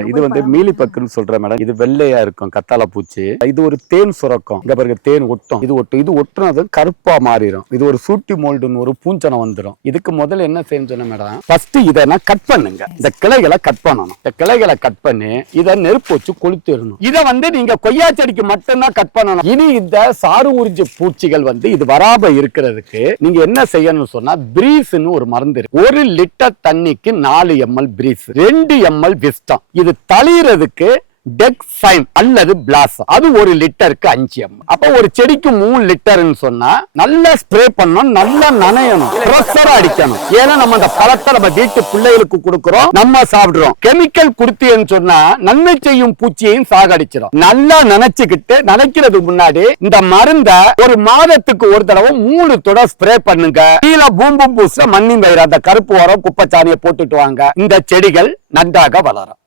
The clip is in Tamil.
பாருங்க இது வந்து மீலி பக்குன்னு சொல்றேன் மேடம். இது வெள்ளையா இருக்கும் கத்தாழை பூச்சி. இது ஒரு தேன் சுரக்கும். இங்க பாருங்க தேன் ஒட்டும். இது ஒட்டுனது கருப்பா மாறிடும். இது ஒரு சூட்டி மோல்டுன்னு ஒரு பூஞ்சனம் வந்துடும். இதுக்கு முதல்ல என்ன செய்யணும் சொன்ன மேடம், ஃபர்ஸ்ட் இதை கட் பண்ணுங்க. இந்த கிளைகளை கட் பண்ணணும். இந்த கிளைகளை கட் பண்ணி இதை நெருப்பு வச்சு கொளுத்திடணும். இதை வந்து நீங்க கொய்யா செடிக்கு மட்டும்தான் கட் பண்ணணும். இனி இந்த சாறு உறிஞ்சு பூச்சிகள் வந்து இது வராம இருக்கிறதுக்கு நீங்க என்ன செய்யணும்னு சொன்னா பிரீஸ்னு ஒரு மருந்து இருக்கு. 1 லிட்டர் தண்ணிக்கு 4 ml பிரீஸ், 2 ml விஸ்டம். இது தளிரதுக்கு டெக்ஸைம் அல்லது பிளாசம், அது 1 லிட்டருக்கு 5 ml. அப்ப ஒரு செடிக்கு 3 லிட்டர்னு சொன்னா நல்லா ஸ்ப்ரே பண்ணணும், நல்லா நனையணும், பிரஷரா அடிக்கணும். ஏன்னா நம்ம அந்த பழத்தை நம்ம வீட்டு பிள்ளைகளுக்கு கொடுக்கிறோம், நம்ம சாப்பிடுறோம். கெமிக்கல் குடுத்தீன்னு சொன்னா நன்மை செய்யும் பூச்சியையும் சாகடிச்சிடும். நல்லா நனைச்சுக்கிட்டு நனைக்கிறதுக்கு முன்னாடி இந்த மருந்த ஒரு மாதத்துக்கு ஒரு தடவை 3 தடவை ஸ்ப்ரே பண்ணுங்க. கீழே பூம்பும் பூச மண்ணின் வயிறு அந்த கருப்பு உரம் குப்பைச்சாணியை போட்டுட்டு வாங்க. இந்த செடிகள் நன்றாக வளரும்.